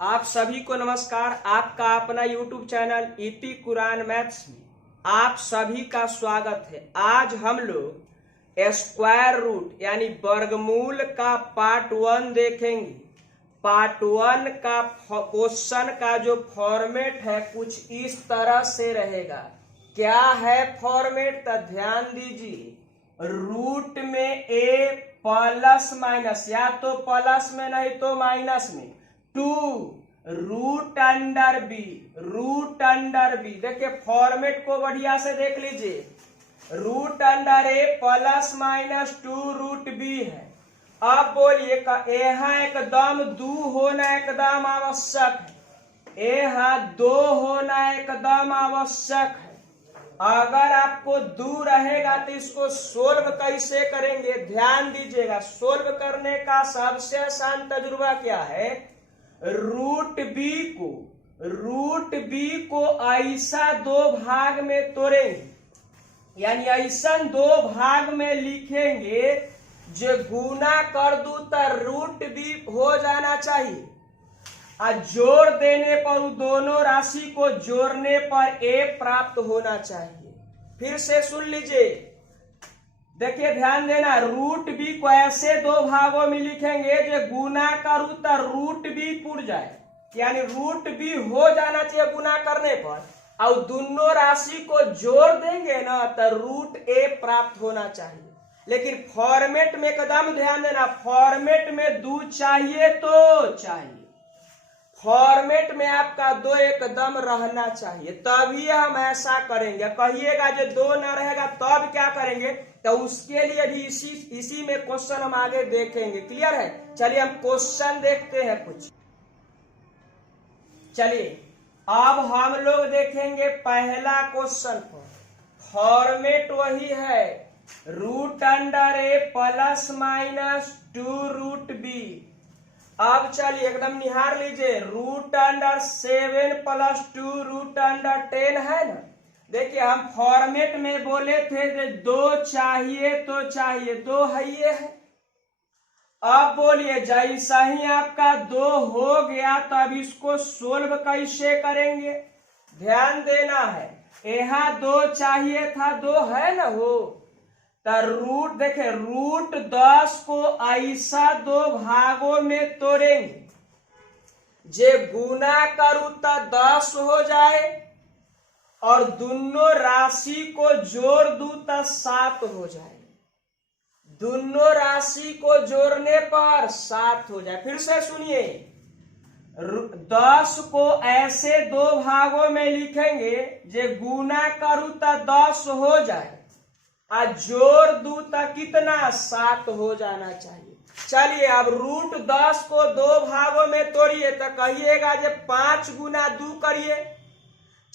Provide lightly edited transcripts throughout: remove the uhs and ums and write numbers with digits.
आप सभी को नमस्कार। आपका अपना YouTube channel EP Quran maths में आप सभी का स्वागत है। आज हम लोग स्क्वायर रूट यानी वर्गमूल का पार्ट 1 देखेंगे। पार्ट 1 का क्वेश्चन का जो फॉर्मेट है कुछ इस तरह से रहेगा। क्या है फॉर्मेट? तो ध्यान दीजिए, रूट में ए प्लस माइनस, या तो प्लस में नहीं तो माइनस में, 2 root under B, root under B. देखिए फॉर्मेट को बढ़िया से देख लीजिए, root under A plus minus 2 root B है। अब बोलिए यहाँ एकदम 2 होना एकदम आवश्यक है, यहाँ 2 होना एकदम आवश्यक है। अगर आपको 2 रहेगा तो इसको सोल्व कैसे करेंगे? ध्यान दीजिएगा, सोल्व करने का सबसे आसान तजुर्बा क्या है? रूट बी को ऐसा 2 भाग में तोड़ेंगे, यानी ऐसा 2 भाग में लिखेंगे जो गुना कर दू तो रूट बी हो जाना चाहिए, और जोड़ देने पर दोनों राशि को जोड़ने पर ए प्राप्त होना चाहिए। फिर से सुन लीजिए, देखिए ध्यान देना, रूट बी को ऐसे 2 भागों में लिखेंगे जो गुना करूं तो रूट बी पुर जाए, यानी रूट बी हो जाना चाहिए गुना करने पर, और दोनों राशि को जोड़ देंगे ना तो रूट ए प्राप्त होना चाहिए। लेकिन फॉर्मेट में एकदम ध्यान देना, फॉर्मेट में 2 चाहिए तो चाहिए, फॉर्मेट में आपका 2 एकदम रहना चाहिए, तभी हम ऐसा करेंगे। कहिएगा जो 2 न रहेगा तब क्या करेंगे? तो उसके लिए भी इसी में क्वेश्चन हम आगे देखेंगे। क्लियर है? चलिए हम क्वेश्चन देखते हैं कुछ। चलिए अब हम लोग देखेंगे पहला क्वेश्चन को। फॉर्मेट वही है, root under A plus minus 2 root B. अब चलिए एकदम निहार लीजिए, root under 7 plus 2 root under 10 है ना। देखिए हम फॉर्मेट में बोले थे कि 2 चाहिए तो चाहिए, 2 है ये है। अब बोलिए जैसा ही आपका 2 हो गया तो अब इसको सोल्व कैसे करेंगे? ध्यान देना है, यहाँ 2 चाहिए था, 2 है ना हो, तो रूट देखे रूट 10 को ऐसा 2 भागों में तोड़ेंगे जे गुना करूं तो 10 हो जाए, और दोनों राशि को जोड़ दूं तो 7 हो जाए, दोनों राशि को जोड़ने पर 7 हो जाए। फिर से सुनिए, 10 को ऐसे 2 भागों में लिखेंगे जे गुना करूं तो 10 हो जाए, आ जोड़ दू तो कितना? 7 हो जाना चाहिए। चलिए अब रूट 10 को 2 भागों में तोड़िए तो कहिएगा जे 5 गुना 2 करिए,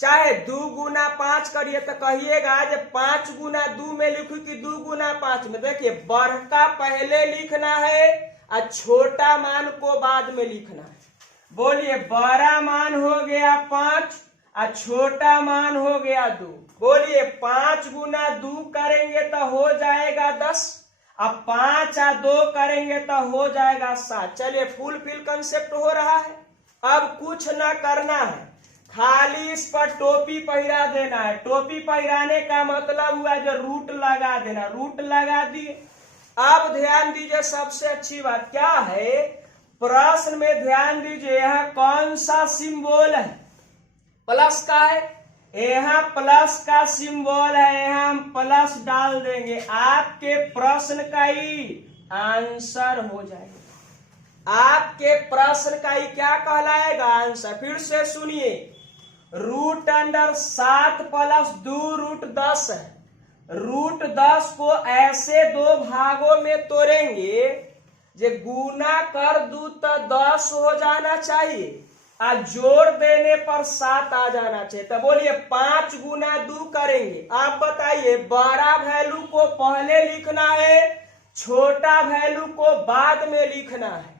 चाहे 2 गुना 5 करिए तो कहिएगा जे 5 गुना 2 में लिखू कि 2 गुना 5 में। देखिए बड़का पहले लिखना है और छोटा मान को बाद में लिखना है। बोलिए बड़ा मान हो गया 5 और छोटा मान हो गया 2। बोलिए 5 गुना 2 करेंगे तो हो जाएगा 10, अब 5 और 2 करेंगे तो हो जाएगा 7। चलिए फुलफिल कंसेप्ट हो रहा है। अब कुछ ना करना है, खाली इस पर टोपी पहिरा देना है। टोपी पहिराने का मतलब हुआ जो रूट लगा देना, रूट लगा दिए। अब ध्यान दीजिए, सबसे अच्छी बात क्या है, प्रश्न में ध्यान दीजिए, यहाँ कौन सा सिंबल है? प्लस का है, यहाँ प्लस का सिंबल है, यहाँ हम प्लस डाल देंगे, आपके प्रश्न का ही आंसर हो जाएगा। आपके प्रश्न का ही क्या कहलाएगा? आंसर। फिर से सुनिए, रूट अंडर 7 प्लस 2 रूट 10 है। रूट 10 को ऐसे 2 भागों में तोड़ेंगे जे गुना कर दू तो 10 हो जाना चाहिए, और जोड़ देने पर 7 आ जाना चाहिए। तो बोलिए 5 गुना 2 करेंगे। आप बताइए बड़ा वैल्यू को पहले लिखना है, छोटा वैल्यू को बाद में लिखना है,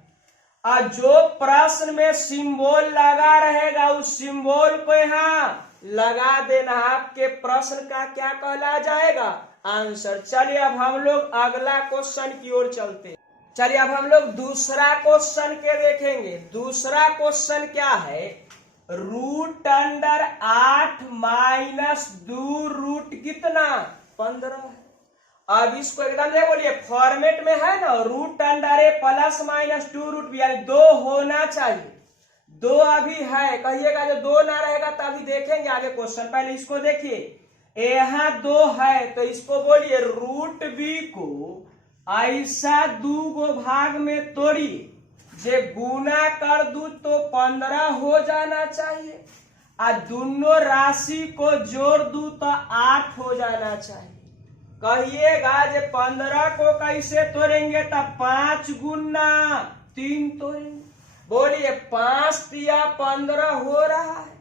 और जो प्रश्न में सिंबल लगा रहेगा उस सिंबल को यहाँ लगा देना। आपके प्रश्न का क्या कहला जाएगा? आंसर। चलिए अब हम लोग अगला क्वेश्चन की ओर चलते हैं। चलिए अब हम लोग दूसरा क्वेश्चन के देखेंगे। दूसरा क्वेश्चन क्या है, रूट अंडर 8 माइनस 2 रूट कितना 15 है। अब इसको एकदम से बोलिए फॉर्मेट में है ना, root under A plus minus 2 root B, यानी 2 होना चाहिए। 2 अभी है, कहिएगा जो 2 ना रहेगा तभी देखेंगे आगे क्वेश्चन। पहले इसको देखिए, यहाँ 2 है तो इसको बोलिए रूट बी को ऐसा 2 गो भाग में तोड़िए, जे गुना कर दू तो 15 हो जाना चाहिए, और दोनों राशि को जोड़ दू तो 8 हो जाना चाहिए। कहिएगा जे 15 को कैसे तोड़ेंगे, तब 5 गुना 3 तोड़ेंगे। बोलिए 5 तिया 15 हो रहा है,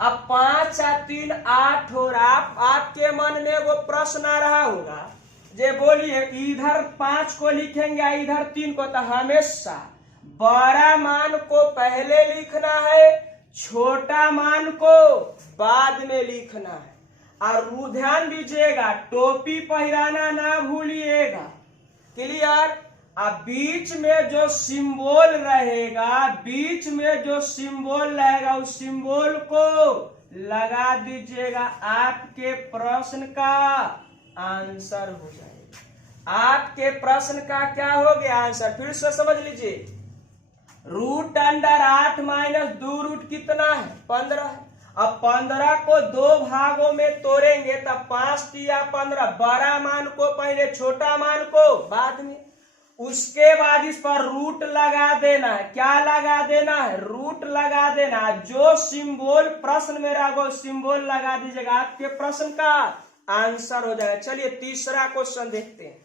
अब 5 और 3 8 हो रहा। आपके मन में वो प्रश्न आ रहा होगा, जे बोलिए इधर 5 को लिखेंगे इधर 3 को, तो हमेशा बड़ा मान को पहले लिखना है, छोटा मान को बाद में लिखना है। और ध्यान दीजिएगा टोपी पहनाना ना भूलिएगा, क्लियर। अब बीच में जो सिंबल रहेगा, बीच में जो सिंबल रहेगा उस सिंबल को लगा दीजिएगा, आपके प्रश्न का आंसर हो जाएगा। आपके प्रश्न का क्या हो गया आंसर, फिर से समझ लीजिए। रूट अंडर 8 माइनस 2 रूट कितना है 15 है। अब 15 को 2 भागों में तोड़ेंगे तब 5 तिया 15, बड़ा मान को पहले, छोटा मान को बाद में। उसके बाद इस पर रूट लगा देना है। क्या लगा देना है, रूट लगा देना है। जो सिंबल प्रश्न में रहेगा सिंबल लगा दीजिएगा, आपके प्रश्न का आंसर हो जाएगा। चलिए तीसरा क्वेश्चन देखते हैं।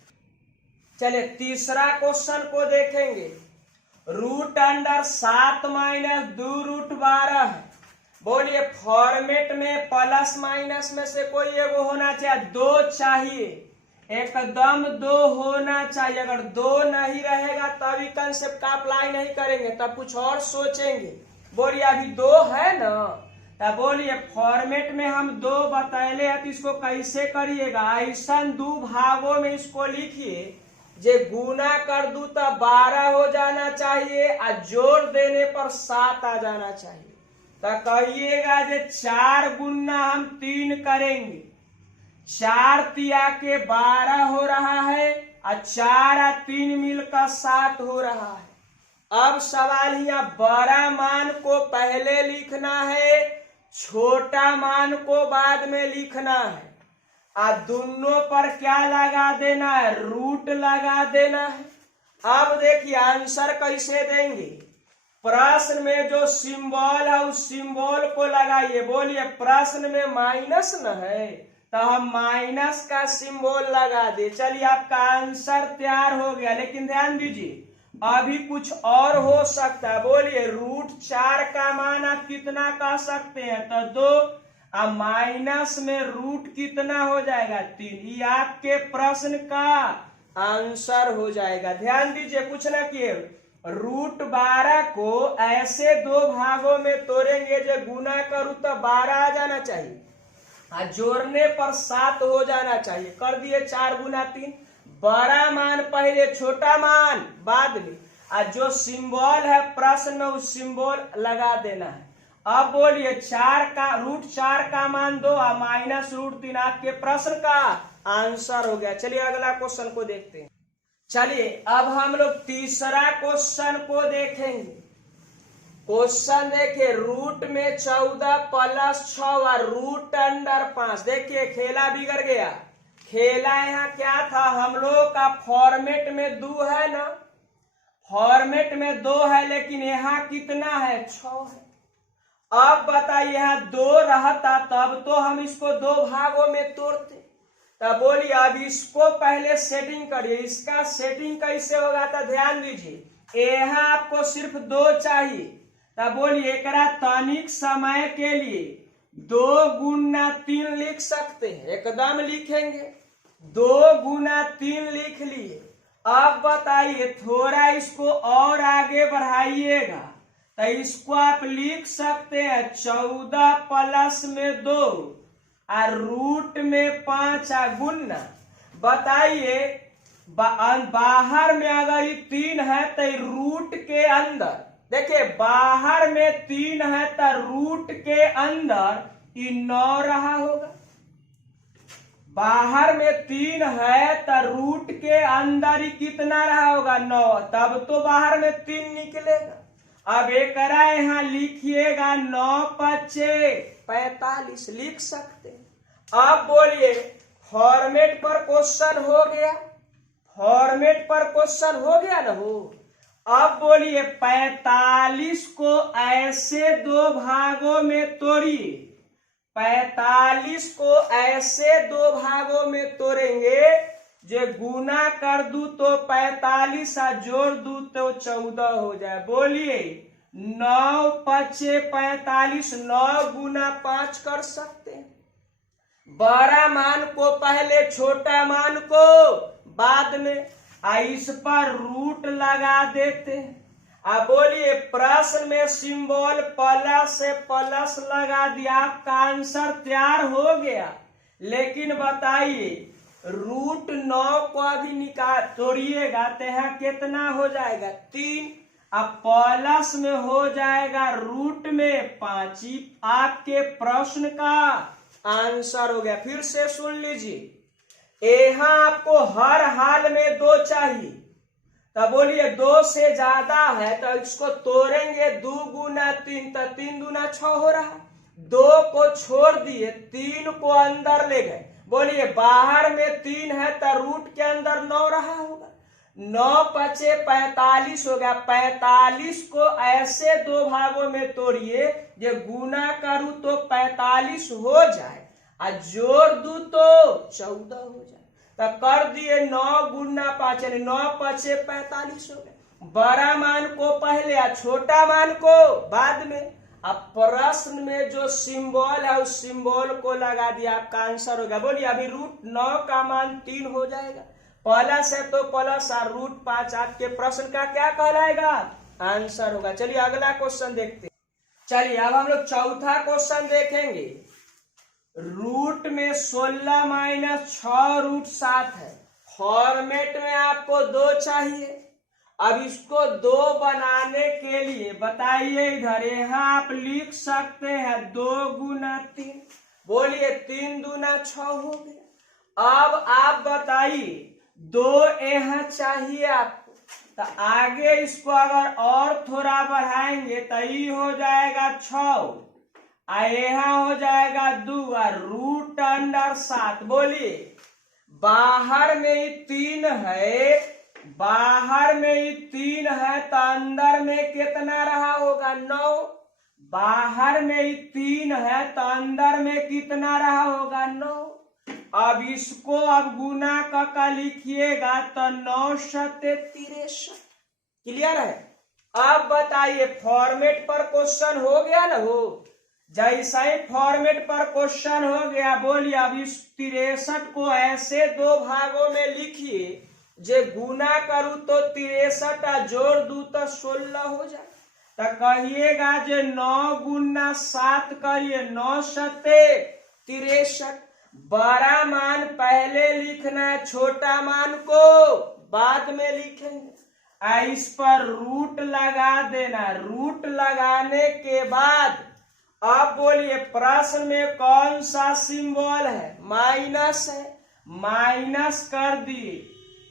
चलिए तीसरा क्वेश्चन को देखेंगे। रूट अंडर 7 माइनस 2 रूट 12 है। बोलिए फॉर्मेट में प्लस माइनस में से कोई एगो होना चाहिए, 2 चाहिए, एकदम 2 होना चाहिए। अगर 2 नहीं रहेगा तभी कंसेप्ट का अप्लाई नहीं करेंगे, तब कुछ और सोचेंगे। बोलिए अभी 2 है ना, तब बोलिए फॉर्मेट में हम 2 बतैले हैं तो इसको कैसे करिएगा, ऐसा 2 भागों में इसको लिखिए, जे गुना कर दू तो 12 हो जाना चाहिए, और जोड़ देने पर 7 आ जाना चाहिए। तो कहिएगा जे 4 गुना हम 3 करेंगे, 4 तिया के 12 हो रहा है, और 4 और 3 मिलकर 7 हो रहा है। अब सवाल यहाँ बड़ा मान को पहले लिखना है, छोटा मान को बाद में लिखना है, और दोनों पर क्या लगा देना है, रूट लगा देना है। अब देखिए आंसर कैसे देंगे, प्रश्न में जो सिंबल है उस सिंबल को लगाइए। बोलिए प्रश्न में माइनस न है तो हम माइनस का सिंबल लगा दे। चलिए आपका आंसर तैयार हो गया, लेकिन ध्यान दीजिए अभी कुछ और हो सकता है। बोलिए रूट 4 का मान आप कितना कह सकते हैं, तो 2, अब माइनस में रूट कितना हो जाएगा 3। ये आपके प्रश्न का आंसर हो जाएगा। ध्यान दीजिए कुछ ना किए, रूट 12 को ऐसे 2 भागों में तोड़ेंगे, जो गुना करूं तो 12 आ जाना चाहिए, और जोड़ने पर 7 हो जाना चाहिए। कर दिए 4 गुना 3, बड़ा मान पहले, छोटा मान बाद में, और जो सिंबल है प्रश्न में उस सिंबल लगा देना है। अब बोलिए 4 का रूट 4 का मान 2 और माइनस रूट 3, आपके प्रश्न का आंसर हो गया। चलिए अगला क्वेश्चन को देखते हैं। चलिए अब हम लोग तीसरा क्वेश्चन को देखेंगे। क्वेश्चन देखिए, रूट में 14 प्लस 6 और रूट अंडर 5। देखिए खेला बिगड़ गया। खेला यहाँ क्या था, हम लोग का फॉर्मेट में 2 है ना, फॉर्मेट में 2 है, लेकिन यहाँ कितना है 6 है। अब बताइए यहाँ 2 रहता तब तो हम इसको 2 भागों में तोड़ते। तब बोलिए अब इसको पहले सेटिंग करिए। इसका सेटिंग कैसे होगा तो ध्यान दीजिए, यहाँ आपको सिर्फ 2 चाहिए। तब बोलिए एकरा तनिक समय के लिए 2 गुना 3 लिख सकते हैं, एकदम लिखेंगे 2 गुना 3 लिख लिए। अब बताइए थोड़ा इसको और आगे बढ़ाइएगा तो इसको आप लिख सकते हैं 14 प्लस में 2 और रूट में 5 गुना। बताइए बाहर में अगर ये 3 है तो रूट के अंदर, देखिए बाहर में 3 है तो रूट के अंदर ये 9 रहा होगा। बाहर में 3 है तो रूट के अंदर ही कितना रहा होगा 9, तब तो बाहर में 3 निकलेगा। अब एक यहाँ लिखिएगा 9 पचे 45 लिख सकते। अब बोलिए फॉर्मेट पर क्वेश्चन हो गया, फॉर्मेट पर क्वेश्चन हो गया ना हो। अब बोलिए 45 को ऐसे 2 भागों में तोड़िए, 45 को ऐसे 2 भागों में तोड़ेंगे जो गुना कर दू तो 45 और जोड़ दू तो 14 हो जाए। बोलिए 9 पचे 45, 9 गुना 5 कर सकते हैं। बड़ा मान को पहले, छोटा मान को बाद में, इस पर रूट लगा देते हैं। अब बोलिए प्रश्न में सिंबल प्लस से प्लस लगा दिया, आपका आंसर तैयार हो गया। लेकिन बताइए रूट 9 को अभी निकाल तोड़िएगा तो यहाँ कितना हो जाएगा 3, अब प्लस में हो जाएगा रूट में 5। आपके प्रश्न का आंसर हो गया। फिर से सुन लीजिए, यहाँ आपको हर हाल में 2 चाहिए, तब बोलिए 2 से ज्यादा है तो इसको तोड़ेंगे 2 गुना 3 तो 3 दूना 6 हो रहा। 2 को छोड़ दिए, 3 को अंदर ले गए। बोलिए बाहर में 3 है तो रूट के अंदर 9 रहा होगा। 9 पचे 45 हो गया। 45 को ऐसे 2 भागों में तोड़िए जो गुना करूं तो 45 हो जाए और जोड़ दू तो 14 हो जाए। तो कर दिए 9 गुना 5 यानी 9 पचे 45 हो गए। बड़ा मान को पहले और छोटा मान को बाद में। अब प्रश्न में जो सिंबल है उस सिंबल को लगा दिया, आपका आंसर होगा। बोलिए अभी रूट 9 का मान 3 हो जाएगा, प्लस है तो प्लस और रूट 5 आपके प्रश्न का क्या कहलाएगा आंसर होगा। चलिए अगला क्वेश्चन देखते हैं। चलिए अब हम लोग चौथा क्वेश्चन देखेंगे। रूट में 16 माइनस 6 रूट 7 है। फॉर्मेट में आपको 2 चाहिए। अब इसको 2 बनाने के लिए बताइए, इधर यहाँ आप लिख सकते हैं 2 गुना 3। बोलिए 3 दूना 6 हो गया। अब आप बताइए 2 यहाँ चाहिए आपको, तो आगे इसको अगर और थोड़ा बढ़ाएंगे तो ये हो जाएगा 6, यहाँ हो जाएगा 2 और रूट अंडर 7। बोलिए बाहर में ही 3 है, बाहर में ही 3 है तो अंदर में कितना रहा होगा 9। बाहर में ही 3 है तो अंदर में कितना रहा होगा 9। अब इसको अब गुना का लिखिएगा तो 9 सत्ते 63। क्लियर है। अब बताइए फॉर्मेट पर क्वेश्चन हो गया ना हो। जैसा ही फॉर्मेट पर क्वेश्चन हो गया, बोलिए अब इस 63 को ऐसे 2 भागों में लिखिए जे गुना करूं तो 63 जोड़ दू तो 16 हो जाए। तो कहिएगा जे 9 गुना 7 करिए 9 सत्ते 63। बड़ा मान पहले लिखना है, छोटा मान को बाद में लिखेंगे। इस पर रूट लगा देना। रूट लगाने के बाद अब बोलिए प्रश्न में कौन सा सिंबल है, माइनस है, माइनस कर दिए।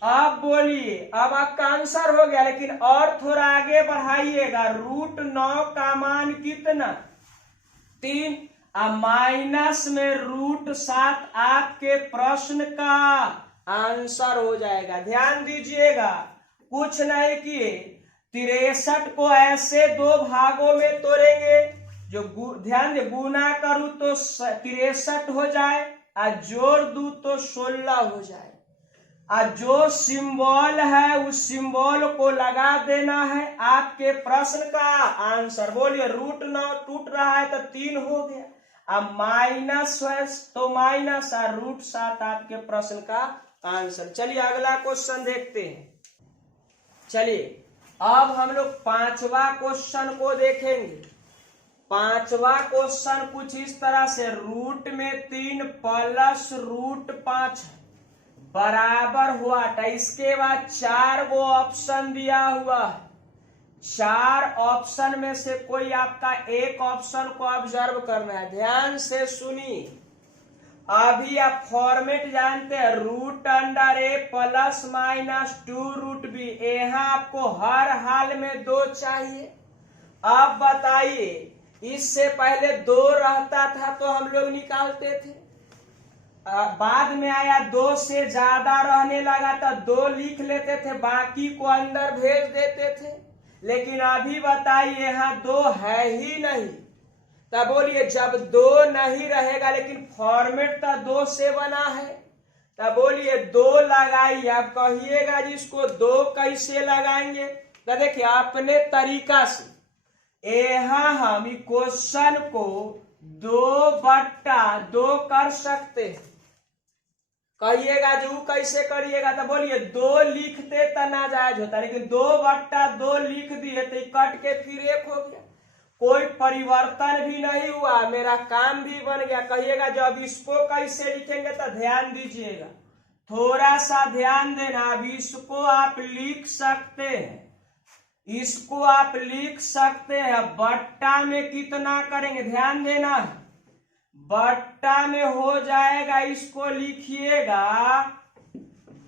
अब बोलिए अब आपका आंसर हो गया। लेकिन और थोड़ा आगे बढ़ाइएगा, रूट 9 का मान कितना 3 और माइनस में रूट 7 आपके प्रश्न का आंसर हो जाएगा। ध्यान दीजिएगा, कुछ नहीं किए 63 को ऐसे 2 भागों में तोड़ेंगे जो ध्यान दे गुना करूं तो 63 हो जाए और जोड़ दू तो 16 हो जाए। और जो सिंबल है उस सिंबल को लगा देना है, आपके प्रश्न का आंसर। बोलिए रूट 9 टूट रहा है तो 3 हो गया, अब माइनस है तो माइनस और रूट 7 आपके प्रश्न का आंसर। चलिए अगला क्वेश्चन देखते हैं। चलिए अब हम लोग 5वां क्वेश्चन को देखेंगे। 5वां क्वेश्चन कुछ इस तरह से, रूट में 3 प्लस रूट 5 है। बराबर हुआ था। इसके बाद 4 गो ऑप्शन दिया हुआ है। 4 ऑप्शन में से कोई आपका एक ऑप्शन को ऑब्जर्व करना है। ध्यान से सुनिए। अभी आप फॉर्मेट जानते हैं, root under A plus minus 2 root B. यहाँ आपको हर हाल में 2 चाहिए। अब बताइए, इससे पहले 2 रहता था तो हम लोग निकालते थे, बाद में आया 2 से ज्यादा रहने लगा तो 2 लिख लेते थे, बाकी को अंदर भेज देते थे। लेकिन अभी बताइए यहाँ 2 है ही नहीं। तब बोलिए, जब 2 नहीं रहेगा लेकिन फॉर्मेट तो 2 से बना है, तब बोलिए 2 लगाइए। आप कहिएगा जी इसको 2 कैसे लगाएंगे? तो देखिए अपने तरीका से यहाँ हम क्वेश्चन को 2/2 कर सकते हैं। कहिएगा जो कैसे करिएगा? तो बोलिए 2 लिखते तो ना जायज होता, लेकिन 2/2 लिख दिए तो कट के फिर 1 हो गया, कोई परिवर्तन भी नहीं हुआ, मेरा काम भी बन गया। कहिएगा जब इसको कैसे लिखेंगे? तो ध्यान दीजिएगा, थोड़ा सा ध्यान देना। अब इसको आप लिख सकते हैं, इसको आप लिख सकते हैं। बट्टा में कितना करेंगे? ध्यान देना है, बट्टा में हो जाएगा, इसको लिखिएगा,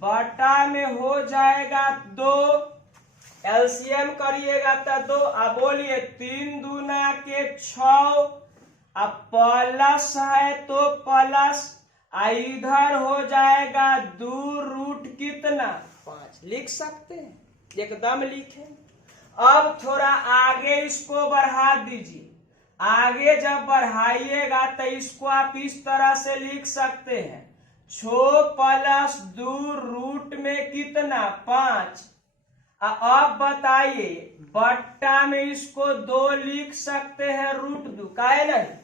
बट्टा में हो जाएगा 2। एलसीएम करिएगा तो 2। अब बोलिए 3 दूना के 6। अब प्लस है तो प्लस, इधर हो जाएगा 2 रूट कितना? 5। लिख सकते हैं, एकदम लिखें। अब थोड़ा आगे इसको बढ़ा दीजिए। आगे जब बढ़ाइएगा तो इसको आप इस तरह से लिख सकते हैं, 6 + 2 रूट में कितना? 5। अब बताइए, बट्टा में इसको 2 लिख सकते हैं, √2। काहे नहीं?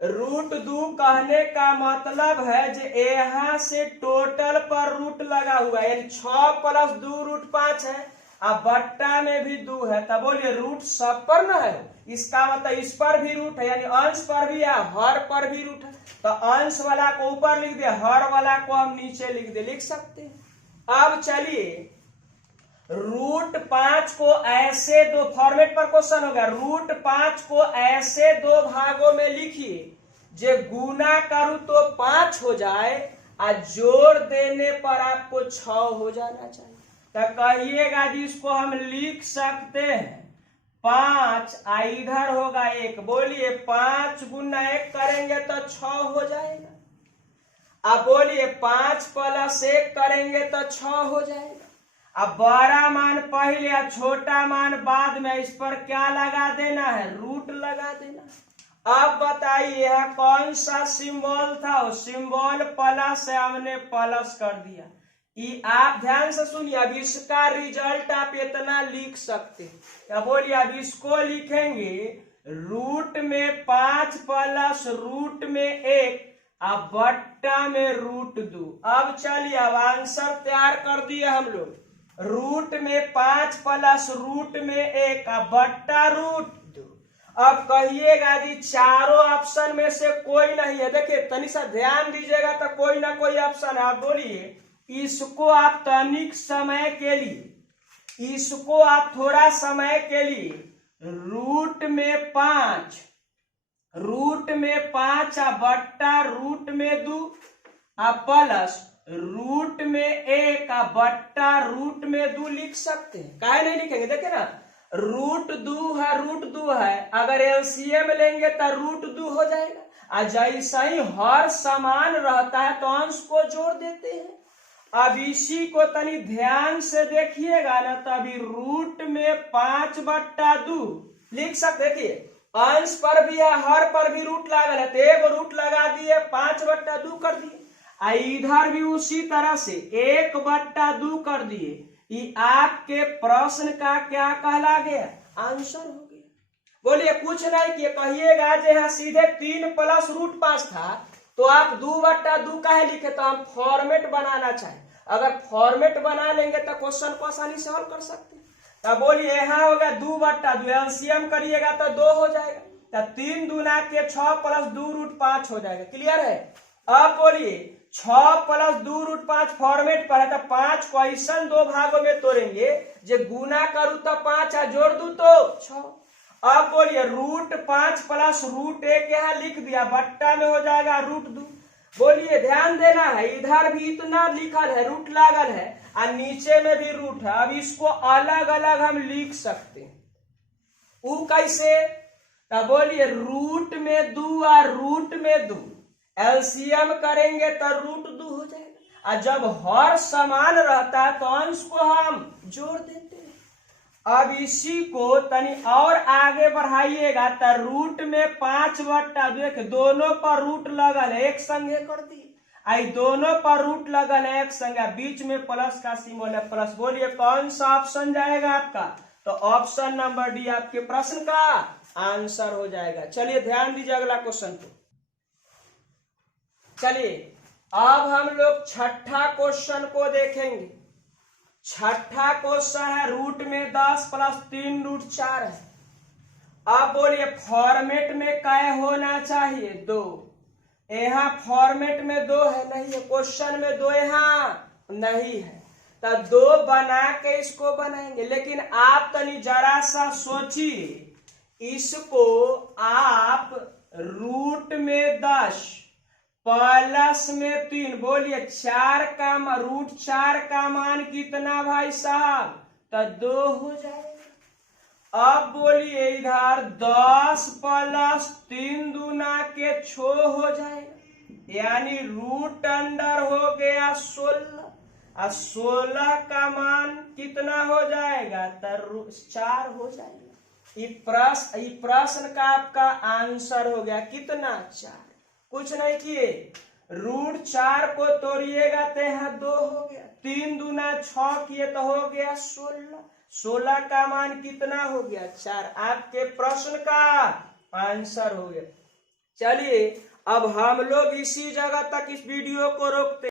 √2 कहने का मतलब है जो यहाँ से टोटल पर रूट लगा हुआ है, यानी 6 + 2 √5 है। अब बट्टा में भी 2 है, तब बोलिए रूट सब पर न है, इसका मतलब इस पर भी रूट है, यानी अंश पर भी है, हर पर भी रूट है। तो अंश वाला को ऊपर लिख दिया, हर वाला को हम नीचे लिख दे, लिख सकते हैं। अब चलिए √5 को ऐसे 2 फॉर्मेट पर क्वेश्चन होगा, √5 को ऐसे 2 भागों में लिखिए जो गुना करूं तो 5 हो जाए और जोड़ देने पर आपको 6 हो जाना चाहिए। तो कहिएगा जी इसको हम लिख सकते हैं 5, इधर होगा 1। बोलिए 5 गुना 1 करेंगे तो 6 हो जाएगा। अब बोलिए 5 + 1 करेंगे तो 6 हो जाएगा। अब बड़ा मान पहले या छोटा मान बाद में, इस पर क्या लगा देना है? रूट लगा देना। अब बताइए यहाँ कौन सा सिंबल था? वो सिंबल प्लस है, हमने प्लस कर दिया। आप ध्यान से सुनिए, अब इसका रिजल्ट आप इतना लिख सकते हैं। क्या बोलिए? अब इसको लिखेंगे रूट में 5 + रूट में 1, अब बट्टा में √2। अब चलिए अब आंसर तैयार कर दिए हम लोग। रूट में 5 + रूट में 1, अब बट्टा √2। अब कहिएगा जी चारों ऑप्शन में से कोई नहीं है। देखिए तनिक सा ध्यान दीजिएगा तो कोई ना कोई ऑप्शन है। आप बोलिए इसको आप तनिक समय के लिए, इसको आप थोड़ा समय के लिए रूट में 5 बट्टा रूट में 2 प्लस रूट में 1 बट्टा रूट में 2 लिख सकते हैं। काहे नहीं लिखेंगे? देखिए ना, √2 है, अगर एलसीएम लेंगे तो √2 हो जाएगा। और जैसा ही हर समान रहता है तो अंश को जोड़ देते हैं। अब इसी को तनी ध्यान से देखिएगा ना, तो अभी रूट में 5/2 लिख सकते। देखिए अंश पर भी है, हर पर भी रूट लगा है, तो एक रूट लगा दिए, 5/2 कर दिए। इधर भी उसी तरह से 1/2 कर दिए। ये आपके प्रश्न का क्या कहला गया? आंसर हो गया। बोलिए कुछ नहीं किए। कहिएगा जो यहाँ सीधे 3 + √5 था तो आप 2/2 काहे लिखे? तो हम फॉर्मेट बनाना चाहे, अगर फॉर्मेट बना लेंगे तो क्वेश्चन को आसानी से हल कर सकते हैं। तब बोलिए यहाँ होगा 2/2, एलसीएम करिएगा तो 2 हो जाएगा। तो 3 दूना के 6 + 2 √5 हो जाएगा। क्लियर है? अब बोलिए 6 प्लस 2 रूट 5 फॉर्मेट पर है तो 5 क्वेश्चन 2 भागों में तोड़ेंगे। जे गुना करूँ तो 5 है, जोड़ दू तो 6। अब बोलिए रूट 5 प्लस रूट 1 यहाँ लिख दिया, बट्टा में हो जाएगा रूट 2। बोलिए ध्यान देना है, इधर भी इतना लिखल है, रूट लागल है, और नीचे में भी रूट है। अब इसको अलग अलग हम लिख सकते हैं। वो कैसे? तो बोलिए रूट में 2 और रूट में 2 एलसीएम करेंगे तो रूट 2 हो जाएगा। और जब हर समान रहता है तो अंश को हम जोड़ देते हैं। अब इसी को तनी और आगे बढ़ाइएगा तो रूट में 5/2, देख दोनों पर रूट लगल है, एक संगे कर दी। आई दोनों पर रूट लगल है एक संगे, बीच में प्लस का सिंबल है प्लस। बोलिए कौन सा ऑप्शन जाएगा आपका? तो ऑप्शन नंबर डी आपके प्रश्न का आंसर हो जाएगा। चलिए ध्यान दीजिए अगला क्वेश्चन को। चलिए अब हम लोग छठा क्वेश्चन को देखेंगे। छठा क्वेश्चन है रूट में 10 प्लस 3 रूट 4 है। अब बोलिए फॉर्मेट में क्या होना चाहिए? 2। यहाँ फॉर्मेट में 2 है, नहीं है। क्वेश्चन में 2 यहाँ नहीं है, तो 2 बना के इसको बनाएंगे। लेकिन आप तनी जरा सा सोचिए, इसको आप रूट में 10 प्लस में 3, बोलिए 4 का रूट 4 का मान कितना भाई साहब? तो 2 हो जाएगा। अब बोलिए इधर 10 प्लस 3 दूना के 6 हो जाएगा, यानी रूट अंडर हो गया 16, और 16 का मान कितना हो जाएगा? तो 4 हो जाएगा। ये प्रश्न का आपका आंसर हो गया कितना? 4। कुछ नहीं किए, रूट 4 को तोड़िएगा तो यहाँ 2 हो गया, 3 दूना 6 किए तो हो गया 16। 16 का मान कितना हो गया? 4। आपके प्रश्न का आंसर हो गया। चलिए अब हम लोग इसी जगह तक इस वीडियो को रोकते